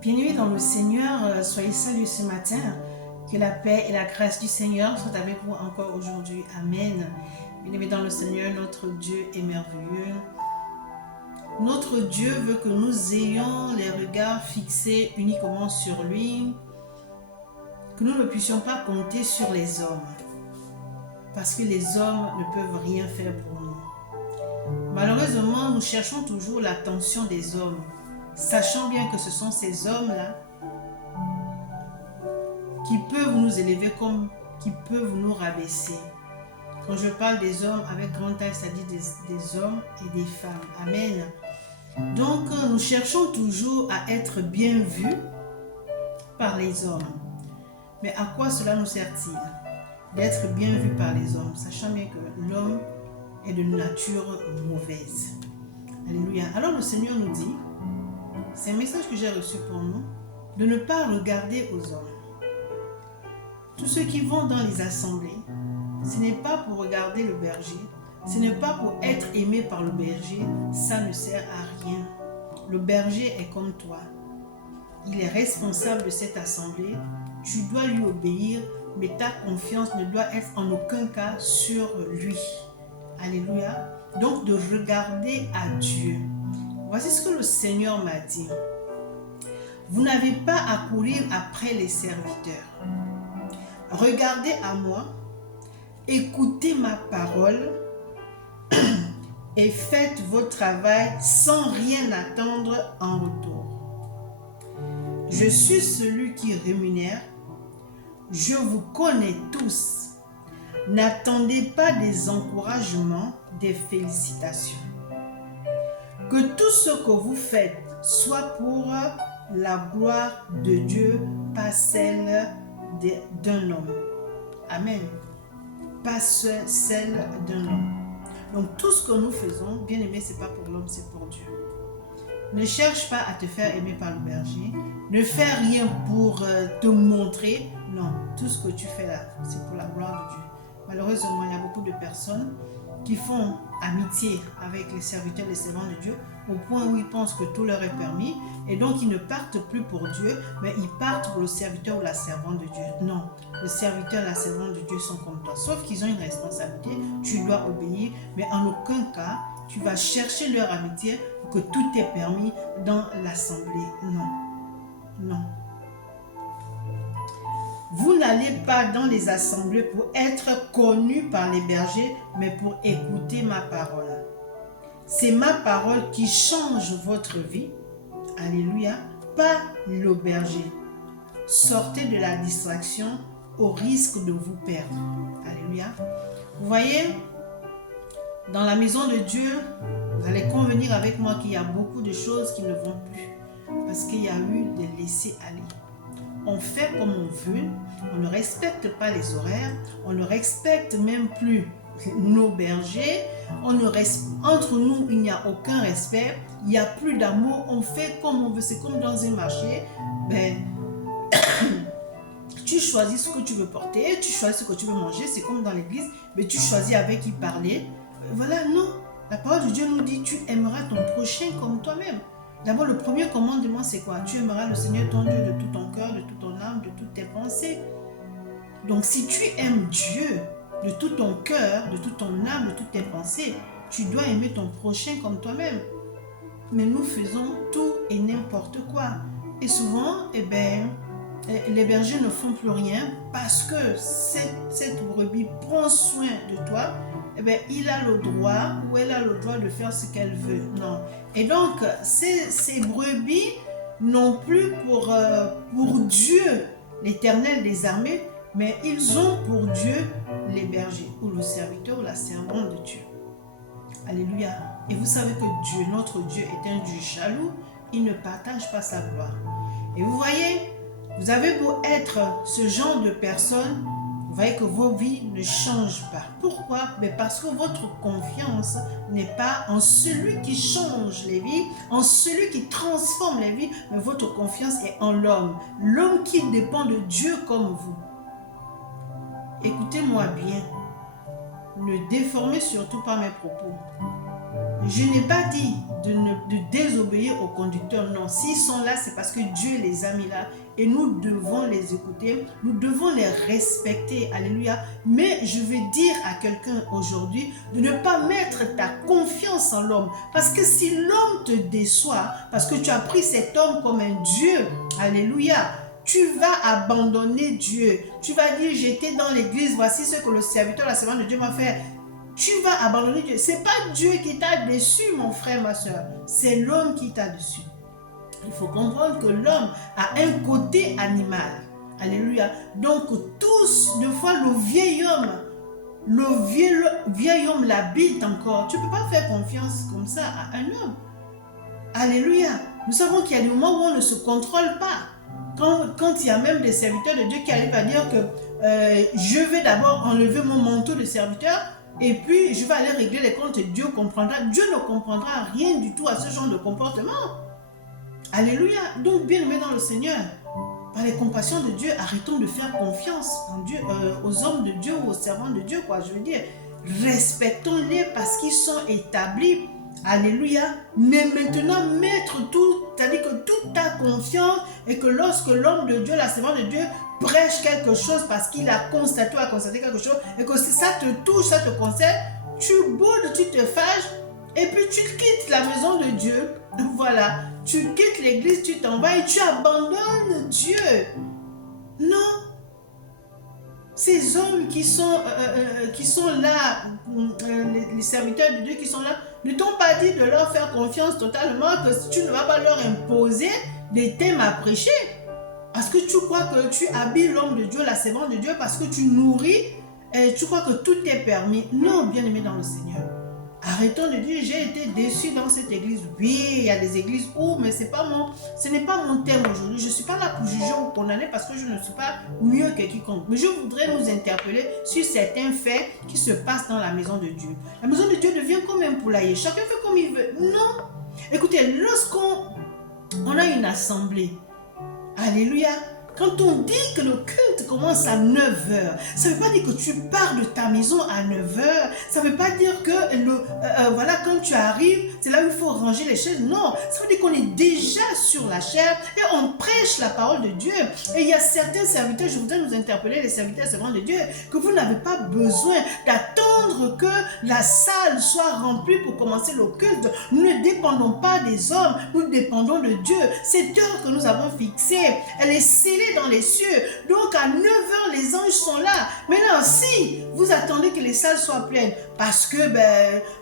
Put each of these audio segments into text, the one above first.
Bien-aimés dans le Seigneur, soyez salués ce matin. Que la paix et la grâce du Seigneur soient avec vous encore aujourd'hui. Amen. Bien-aimés dans le Seigneur, notre Dieu est merveilleux. Notre Dieu veut que nous ayons les regards fixés uniquement sur lui, que nous ne puissions pas compter sur les hommes, parce que les hommes ne peuvent rien faire pour nous. Malheureusement, nous cherchons toujours l'attention des hommes, sachant bien que ce sont ces hommes-là qui peuvent nous élever comme qui peuvent nous rabaisser. Quand je parle des hommes avec grand H, c'est-à-dire des hommes et des femmes. Amen. Donc, nous cherchons toujours à être bien vus par les hommes. Mais à quoi cela nous sert-il d'être bien vu par les hommes, sachant bien que l'homme est de nature mauvaise. Alléluia. Alors le Seigneur nous dit, c'est un message que j'ai reçu pour nous, de ne pas regarder aux hommes. Tous ceux qui vont dans les assemblées, ce n'est pas pour regarder le berger, ce n'est pas pour être aimé par le berger, ça ne sert à rien. Le berger est comme toi. Il est responsable de cette assemblée, tu dois lui obéir, mais ta confiance ne doit être en aucun cas sur lui. Alléluia. Donc de regarder à Dieu. Voici ce que le Seigneur m'a dit. Vous n'avez pas à courir après les serviteurs. Regardez à moi, écoutez ma parole et faites votre travail sans rien attendre en retour. Je suis celui qui rémunère. Je vous connais tous. N'attendez pas des encouragements, des félicitations. Que tout ce que vous faites soit pour la gloire de Dieu, pas celle d'un homme. Amen. Pas celle d'un homme. Donc tout ce que nous faisons, bien aimé, c'est pas pour l'homme, c'est pour Dieu. Ne cherche pas à te faire aimer par le berger. Ne fais rien pour te montrer. Non, tout ce que tu fais là, c'est pour la gloire de Dieu. Malheureusement, il y a beaucoup de personnes qui font amitié avec les serviteurs et les servants de Dieu au point où ils pensent que tout leur est permis et donc ils ne partent plus pour Dieu, mais ils partent pour le serviteur ou la servante de Dieu. Non, le serviteur et la servante de Dieu sont comme toi, sauf qu'ils ont une responsabilité, tu dois obéir, mais en aucun cas tu vas chercher leur amitié pour que tout est permis dans l'assemblée. Non, non. Vous n'allez pas dans les assemblées pour être connus par les bergers, mais pour écouter ma parole. C'est ma parole qui change votre vie. Alléluia. Pas le berger. Sortez de la distraction au risque de vous perdre. Alléluia. Vous voyez, dans la maison de Dieu, vous allez convenir avec moi qu'il y a beaucoup de choses qui ne vont plus. Parce qu'il y a eu des laissés-aller. On fait comme on veut, on ne respecte pas les horaires, on ne respecte même plus nos bergers, entre nous il n'y a aucun respect, il n'y a plus d'amour, on fait comme on veut, c'est comme dans un marché, tu choisis ce que tu veux porter, tu choisis ce que tu veux manger, c'est comme dans l'église, mais tu choisis avec qui parler. Voilà, non, la parole de Dieu nous dit, tu aimeras ton prochain comme toi-même. D'abord, le premier commandement, c'est quoi? Tu aimeras le Seigneur ton Dieu de tout ton cœur, de toute ton âme, de toutes tes pensées. Donc, si tu aimes Dieu de tout ton cœur, de toute ton âme, de toutes tes pensées, tu dois aimer ton prochain comme toi-même. Mais nous faisons tout et n'importe quoi. Et souvent, les bergers ne font plus rien parce que cette brebis prend soin de toi. Il a le droit ou elle a le droit de faire ce qu'elle veut. Non. Et donc, ces brebis n'ont plus pour Dieu l'éternel des armées, mais ils ont pour Dieu les bergers ou le serviteur ou la servante de Dieu. Alléluia. Et vous savez que Dieu, notre Dieu, est un Dieu jaloux. Il ne partage pas sa gloire. Et vous voyez, vous avez beau être ce genre de personne, vous voyez que vos vies ne changent pas. Pourquoi? Parce que votre confiance n'est pas en celui qui change les vies, en celui qui transforme les vies, mais votre confiance est en l'homme. L'homme qui dépend de Dieu comme vous. Écoutez-moi bien. Ne déformez surtout pas mes propos. je n'ai pas dit de désobéir aux conducteurs, non. S'ils sont là, c'est parce que Dieu les a mis là et nous devons les écouter, nous devons les respecter, alléluia. Mais je vais dire à quelqu'un aujourd'hui de ne pas mettre ta confiance en l'homme, parce que si l'homme te déçoit, parce que tu as pris cet homme comme un Dieu, alléluia, tu vas abandonner Dieu. Tu vas dire, j'étais dans l'église, voici ce que le serviteur, la servante de Dieu m'a fait. Tu vas abandonner Dieu. Ce n'est pas Dieu qui t'a déçu, mon frère, ma soeur. C'est l'homme qui t'a déçu. Il faut comprendre que l'homme a un côté animal. Alléluia. Donc, tous, de fois, le vieil homme l'habite encore. Tu ne peux pas faire confiance comme ça à un homme. Alléluia. Nous savons qu'il y a des moments où on ne se contrôle pas. Quand il y a même des serviteurs de Dieu qui arrivent à dire que je vais d'abord enlever mon manteau de serviteur et puis je vais aller régler les comptes et Dieu comprendra. Dieu ne comprendra rien du tout à ce genre de comportement. Alléluia. Donc, bien-aimés dans le Seigneur, par les compassions de Dieu, arrêtons de faire confiance en Dieu, aux hommes de Dieu ou aux servants de Dieu, quoi. Je veux dire, respectons-les parce qu'ils sont établis. Alléluia. Mais maintenant, mettre tout, c'est-à-dire que toute ta confiance et que lorsque l'homme de Dieu, la servante de Dieu, prêche quelque chose parce qu'il a constaté ou a constaté quelque chose et que si ça te touche, ça te concerne, tu boudes, tu te fâches et puis tu quittes la maison de Dieu. Voilà. Tu quittes l'église, tu t'en vas et tu abandonnes Dieu. Non. Ces hommes qui sont là, les serviteurs de Dieu qui sont là, ne t'ont pas dit de leur faire confiance totalement, que tu ne vas pas leur imposer des thèmes à prêcher. Parce que tu crois que tu habilles l'homme de Dieu, la servante de Dieu, parce que tu nourris et tu crois que tout est permis. Non, bien-aimé dans le Seigneur. Arrêtons de dire, j'ai été déçu dans cette église. Oui, il y a des églises où, mais ce n'est pas mon thème aujourd'hui. Je ne suis pas là pour juger ou condamner parce que je ne suis pas mieux que quiconque. Mais je voudrais nous interpeller sur certains faits qui se passent dans la maison de Dieu. La maison de Dieu devient comme un poulailler. Chacun fait comme il veut. Non. Écoutez, lorsqu'on a une assemblée, alléluia, quand on dit que le culte commence à 9h, ça ne veut pas dire que tu pars de ta maison à 9h. Ça ne veut pas dire que voilà, quand tu arrives, c'est là où il faut ranger les chaises. Non, ça veut dire qu'on est déjà sur la chair et on prêche la parole de Dieu. Et il y a certains serviteurs, je voudrais nous interpeller, les serviteurs servants de Dieu, que vous n'avez pas besoin d'attendre que la salle soit remplie pour commencer le culte. Nous ne dépendons pas des hommes, nous dépendons de Dieu. Cette heure que nous avons fixée, elle est scellée dans les cieux. Donc à 9h, les anges sont là. Maintenant, si vous attendez que les salles soient pleines, parce que,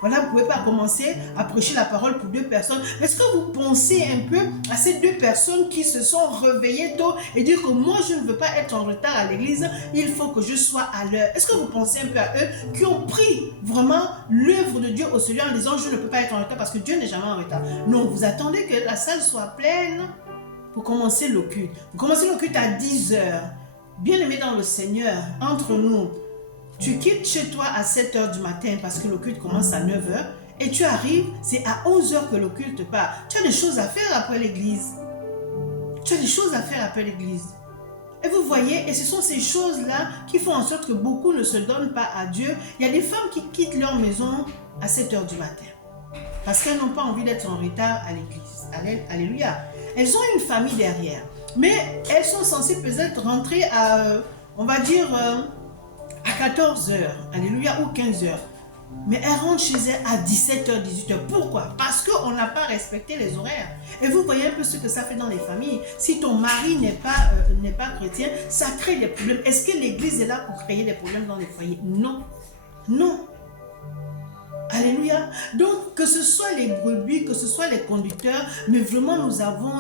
voilà, vous ne pouvez pas commencer à prêcher la parole pour 2 personnes, est-ce que vous pensez un peu à ces 2 personnes qui se sont réveillées tôt et dire que moi, je ne veux pas être en retard à l'église, il faut que je sois à l'heure. Est-ce que vous pensez un peu à eux qui ont pris vraiment l'œuvre de Dieu au sérieux en disant, je ne peux pas être en retard parce que Dieu n'est jamais en retard. Non, vous attendez que la salle soit pleine pour commencer le culte. Vous commencez le culte à 10h. Bien-aimé dans le Seigneur, entre nous, tu quittes chez toi à 7h du matin parce que le culte commence à 9h et tu arrives, c'est à 11h que le culte part. Tu as des choses à faire après l'église. Tu as des choses à faire après l'église. Et vous voyez, et ce sont ces choses-là qui font en sorte que beaucoup ne se donnent pas à Dieu. Il y a des femmes qui quittent leur maison à 7h du matin parce qu'elles n'ont pas envie d'être en retard à l'église. Alléluia. Elles ont une famille derrière, mais elles sont censées peut-être rentrer à, on va dire, à 14h, alléluia, ou 15h. Mais elles rentrent chez elles à 17h, 18h. Pourquoi? Parce qu'on n'a pas respecté les horaires. Et vous voyez un peu ce que ça fait dans les familles. Si ton mari n'est pas chrétien, ça crée des problèmes. Est-ce que l'église est là pour créer des problèmes dans les foyers? Non. Non. Alléluia. Donc, que ce soit les brebis, que ce soit les conducteurs, mais vraiment nous avons,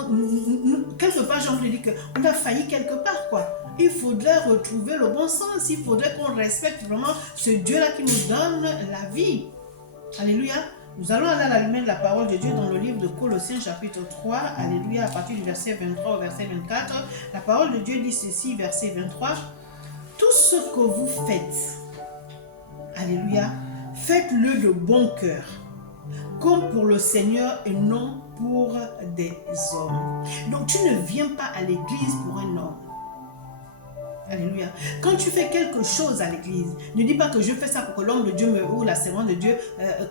quelque part j'ai envie de dire qu'on a failli quelque part, quoi. Il faudrait retrouver le bon sens, il faudrait qu'on respecte vraiment ce Dieu-là qui nous donne la vie. Alléluia. Nous allons aller à la lumière de la parole de Dieu dans le livre de Colossiens chapitre 3, alléluia, à partir du verset 23 au verset 24. La parole de Dieu dit ceci, verset 23. Tout ce que vous faites, alléluia, faites-le de bon cœur, comme pour le Seigneur et non pour des hommes. Donc tu ne viens pas à l'église pour un homme. Alléluia. Quand tu fais quelque chose à l'église, ne dis pas que je fais ça pour que l'homme de Dieu ou la servante de Dieu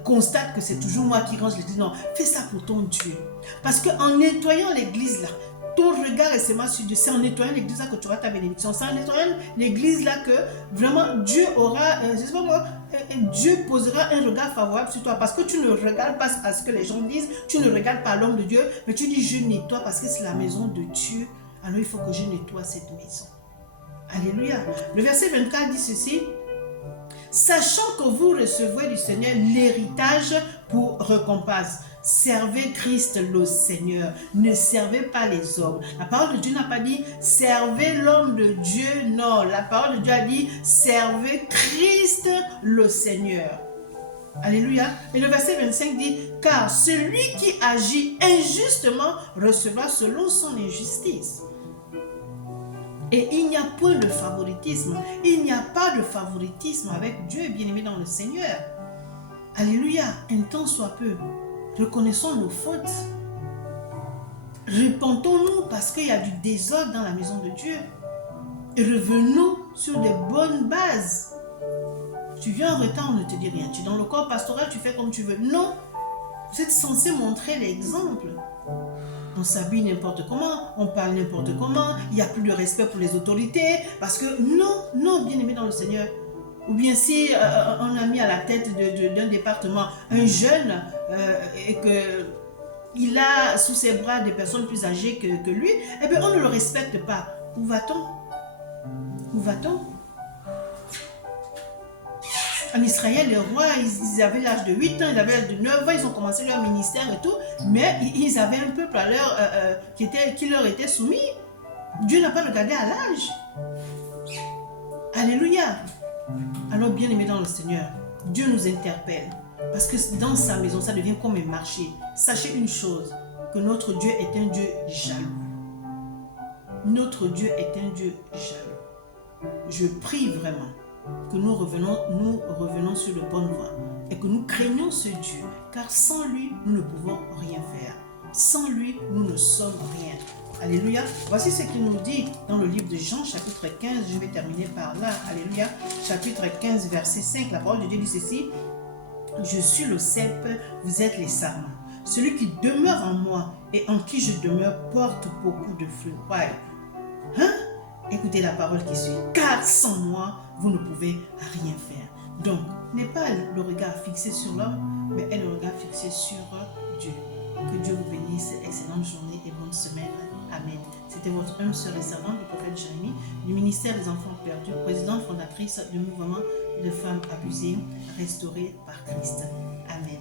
constate que c'est toujours moi qui range l'église. Non, fais ça pour ton Dieu. Parce qu'en nettoyant l'église là, ton regard est seulement sur Dieu. C'est en nettoyant l'église là que tu auras ta bénédiction. C'est en nettoyant l'église là que vraiment Dieu aura, je sais pas moi, Dieu posera un regard favorable sur toi. Parce que tu ne regardes pas à ce que les gens disent, tu ne regardes pas l'homme de Dieu, mais tu dis je nettoie parce que c'est la maison de Dieu. Alors il faut que je nettoie cette maison. Alléluia. Le verset 24 dit ceci. Sachant que vous recevrez du Seigneur l'héritage pour récompense. Servez Christ le Seigneur. Ne servez pas les hommes. La parole de Dieu n'a pas dit servez l'homme de Dieu. Non, la parole de Dieu a dit servez Christ le Seigneur. Alléluia. Et le verset 25 dit car celui qui agit injustement recevra selon son injustice. Et il n'y a point de favoritisme. Il n'y a pas de favoritisme avec Dieu, bien-aimé dans le Seigneur. Alléluia. Un temps soit peu. Reconnaissons nos fautes. Repentons-nous parce qu'il y a du désordre dans la maison de Dieu. Et revenons sur des bonnes bases. Tu viens en retard, on ne te dit rien. Tu es dans le corps pastoral, tu fais comme tu veux. Non. Vous êtes censé montrer l'exemple. On s'habille n'importe comment, on parle n'importe comment, il n'y a plus de respect pour les autorités, parce que non, bien aimé dans le Seigneur. Ou bien si on a mis à la tête d'un département un jeune et qu'il a sous ses bras des personnes plus âgées que lui, eh bien on ne le respecte pas. Où va-t-on? Où va-t-on? En Israël, les rois, ils avaient l'âge de 8 ans, ils avaient l'âge de 9 ans, ils ont commencé leur ministère et tout, mais ils avaient un peuple à leur, qui leur était soumis. Dieu n'a pas regardé à l'âge. Alléluia. Alors, bien aimé dans le Seigneur, Dieu nous interpelle, parce que dans sa maison, ça devient comme un marché. Sachez une chose, que notre Dieu est un Dieu jaloux. Notre Dieu est un Dieu jaloux. Je prie vraiment que nous revenons sur la bonne voie et que nous craignons ce Dieu, car sans lui, nous ne pouvons rien faire. Sans lui, nous ne sommes rien. Alléluia. Voici ce qu'il nous dit dans le livre de Jean, chapitre 15. Je vais terminer par là. Alléluia. Chapitre 15, verset 5. La parole de Dieu dit ceci. Je suis le cep, vous êtes les sarments. Celui qui demeure en moi et en qui je demeure porte beaucoup de fruits. Ouais. Hein? Écoutez la parole qui suit. Car sans moi, vous ne pouvez rien faire. Donc, n'est pas le regard fixé sur l'homme, mais est le regard fixé sur Dieu. Que Dieu vous bénisse. Excellente journée et bonne semaine. Amen. C'était votre humble sœur et servante, le prophète Jérémie, du ministère des enfants perdus, présidente fondatrice du mouvement de femmes abusées, restaurées par Christ. Amen.